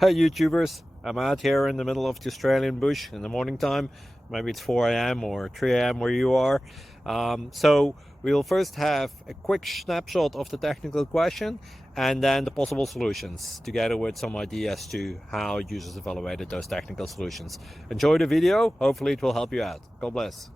Hey YouTubers, I'm out here in the middle of the Australian bush in the morning time. Maybe it's 4 a.m. or 3 a.m. where you are. So we will first have a quick snapshot of the technical question and then the possible solutions, together with some ideas to how users evaluated those technical solutions. Enjoy the video, hopefully it will help you out. God bless.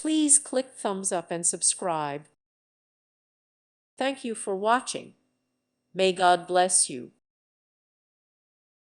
Please click thumbs up and subscribe. Thank you for watching. May God bless you.